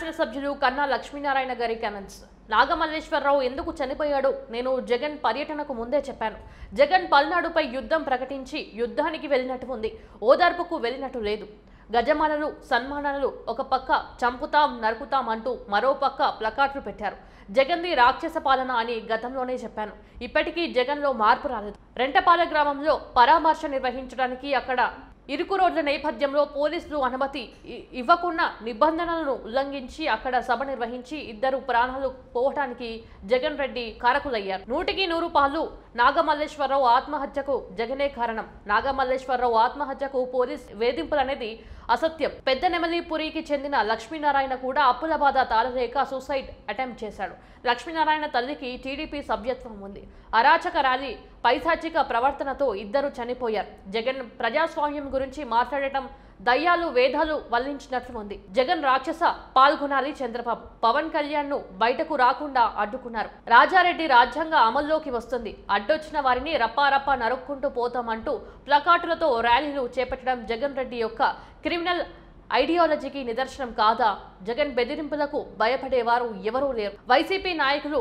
శాసనసభ్యులు కన్నా లక్ష్మీనారాయణ గారి కామెంట్స్. నాగమల్లేశ్వరరావు ఎందుకు చనిపోయాడో నేను జగన్ పర్యటనకు ముందే చెప్పాను. జగన్ పల్నాడుపై యుద్ధం ప్రకటించి యుద్ధానికి వెళ్ళినట్టు ఉంది, ఓదార్పుకు వెళ్ళినట్టు లేదు. గజమాలలు సన్మానాలు ఒక పక్క చంపుతాం నరుకుతాం అంటూ మరో పక్క ప్లకార్డులు పెట్టారు. జగన్ది రాక్షస పాలన అని గతంలోనే చెప్పాను. ఇప్పటికీ జగన్లో మార్పు రాలేదు. రెంటపాల గ్రామంలో పరామర్శ నిర్వహించడానికి అక్కడ ఇరుకు రోడ్ల నేపథ్యంలో పోలీసులు అనుమతి ఇవ్వకుండా నిబంధనలను ఉల్లంఘించి అక్కడ సభ నిర్వహించి ఇద్దరు ప్రాణాలు పోవడానికి జగన్ రెడ్డి కారకులయ్యారు. 100% నాగమల్లేశ్వరరావు ఆత్మహత్యకు జగనే కారణం. నాగమల్లేశ్వరరావు ఆత్మహత్యకు పోలీస్ వేధింపులనేది అసత్యం. పెద్ద నెమలిపురికి చెందిన లక్ష్మీనారాయణ కూడా అప్పుల బాధ తాళలేక సూసైడ్ అటెంప్ట్ చేశాడు. లక్ష్మీనారాయణ తల్లికి టీడీపీ సభ్యత్వం ఉంది. అరాచక ర్యాలీ పైశాచిక ప్రవర్తనతో ఇద్దరు చనిపోయారు. జగన్ ప్రజాస్వామ్యం గురించి మాట్లాడటం దయ్యాలు వేదాలు వల్లించినట్లుంది. జగన్ రాక్షస పాల్గొనాలి చంద్రబాబు. పవన్ కళ్యాణ్ ను బయటకు రాకుండా అడ్డుకున్నారు. రాజారెడ్డి రాజ్యాంగ అమల్లోకి వస్తుంది, అడ్డొచ్చిన వారిని రప్పారప్ప నరుక్కుంటూ పోతామంటూ ప్లకార్డులతో ర్యాలీలు చేపట్టడం జగన్ రెడ్డి యొక్క క్రిమినల్ ఐడియాలజీకి నిదర్శనం కాదా? జగన్ బెదిరింపులకు భయపడేవారు ఎవరూ లేరు. వైసీపీ నాయకులు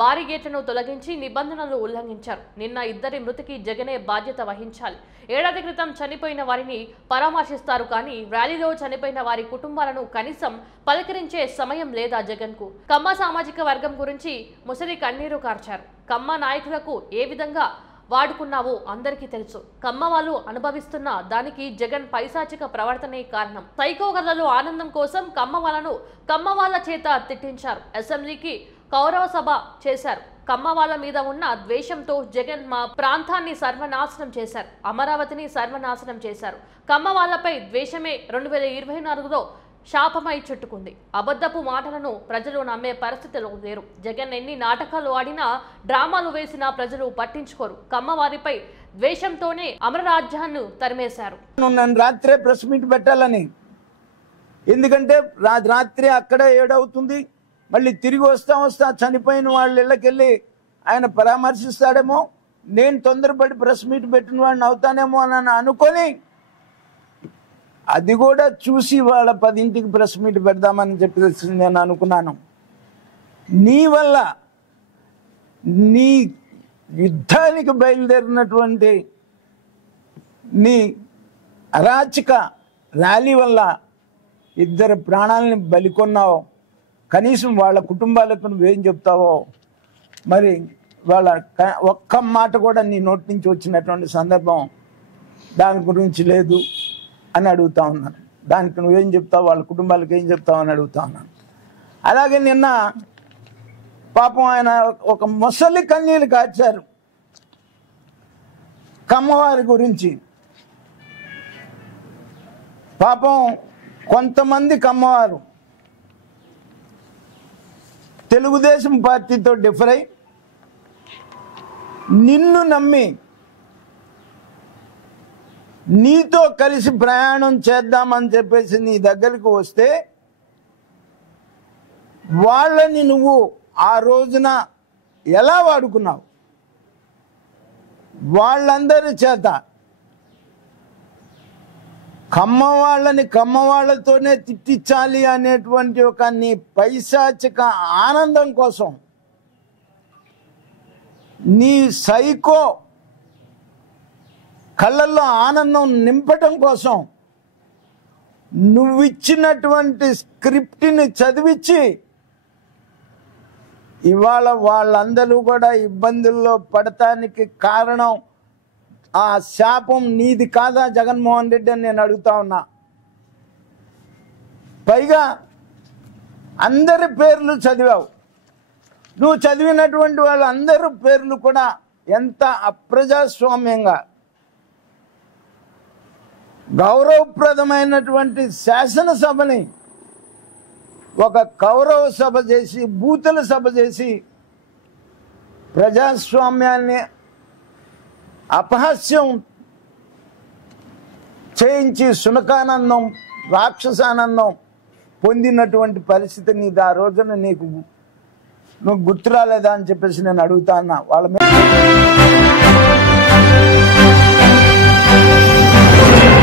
బారిగేట్లను తొలగించి నిబంధనలు ఉల్లంఘించారు. నిన్న ఇద్దరి మృతికి జగనే బాధ్యత వహించాలి. ఏడాది క్రితం చనిపోయిన వారిని పరామర్శిస్తారు కానీ ర్యాలీలో చనిపోయిన వారి కుటుంబాలను కనీసం పలకరించే సమయం లేదా జగన్కు? కమ్మ సామాజిక వర్గం గురించి ముసలి కన్నీరు కార్చారు. కమ్మ నాయకులకు ఏ విధంగా వాడుకున్నావో అందరికీ తెలుసు. కమ్మ వాళ్ళు అనుభవిస్తున్న దానికి జగన్ పైశాచిక ప్రవర్తనే కారణం. సైకోగర్లలో ఆనందం కోసం కమ్మ వాళ్ళ చేత తిట్టించారు. అసెంబ్లీకి కౌరవ సభ చేశారు. కమ్మ వాళ్ళ మీద ఉన్న ద్వేషంతో జగన్ మా ప్రాంతాన్ని సర్వనాశనం చేశారు, అమరావతిని సర్వనాశనం చేశారు. కమ్మ వాళ్ళపై ద్వేషమే 2024లో శాపమై చుట్టుకుంది. అబద్ధపు మాటలను ప్రజలు నమ్మే పరిస్థితిలో లేరు. జగన్ ఎన్ని నాటకాలు ఆడినా డ్రామాలు వేసినా ప్రజలు పట్టించుకోరు. కమ్మ వారిపై ద్వేషంతోనే అమరరాజ్యాన్ని తరిమేశారు. రాత్రే ప్రెస్ మీట్ పెట్టాలని, ఎందుకంటే రాత్రి అక్కడే ఏడవుతుంది, మళ్ళీ తిరిగి వస్తా చనిపోయిన వాళ్ళ ఇళ్ళకెళ్ళి ఆయన పరామర్శిస్తాడేమో, నేను తొందరపడి ప్రెస్ మీట్ పెట్టిన వాడిని అవుతానేమో అని అనుకొని అది కూడా చూసి వాళ్ళ 10ంటికి ప్రెస్ మీట్ పెడదామని చెప్పేసి నేను అనుకున్నాను. నీ వల్ల నీ యుద్ధానికి బయలుదేరినటువంటి నీ అరాచక ర్యాలీ వల్ల ఇద్దరు ప్రాణాలని బలికొన్నావు. కనీసం వాళ్ళ కుటుంబాలకు నువ్వేం చెప్తావో మరి వాళ్ళ ఒక్క మాట కూడా నీ నోటి నుంచి వచ్చినటువంటి సందర్భం దాని గురించి లేదు అని అడుగుతా ఉన్నాను. దానికి నువ్వేం చెప్తావు, వాళ్ళ కుటుంబాలకు ఏం చెప్తావు అని అడుగుతా ఉన్నాను. అలాగే నిన్న పాపం ఆయన ఒక ముసలి కన్నీళ్ళు కార్చారు కమ్మవారి గురించి. పాపం కొంతమంది కమ్మవారు తెలుగుదేశం పార్టీతో డిఫర్ అయి నిన్ను నమ్మి నీతో కలిసి ప్రయాణం చేద్దామని చెప్పేసి నీ దగ్గరికి వస్తే వాళ్ళని నువ్వు ఆ రోజున ఎలా వాడుకున్నావు? వాళ్ళందరి చేత కమ్మ వాళ్ళతోనే తిట్టించాలి అనేటువంటి ఒక నీ పైశాచిక ఆనందం కోసం, నీ సైకో కళ్ళల్లో ఆనందం నింపటం కోసం నువ్విచ్చినటువంటి స్క్రిప్ట్ని చదివించి ఇవాళ వాళ్ళందరూ కూడా ఇబ్బందుల్లో పడటానికి కారణం ఆ శాపం నీది కాదా జగన్మోహన్ రెడ్డి అని నేను అడుగుతా ఉన్నా. పైగా అందరి పేర్లు చదివావు. నువ్వు చదివినటువంటి వాళ్ళందరూ పేర్లు కూడా ఎంత అప్రజాస్వామ్యంగా గౌరవప్రదమైనటువంటి శాసనసభని ఒక కౌరవ సభ చేసి, బూతుల సభ చేసి ప్రజాస్వామ్యాన్ని అపహాస్యం చేయించి సునకానందం, రాక్షసానందం పొందినటువంటి పరిస్థితి నీది. ఆ రోజున నువ్వు గుర్తు రాలేదా అని చెప్పేసి నేను అడుగుతా ఉన్నా వాళ్ళ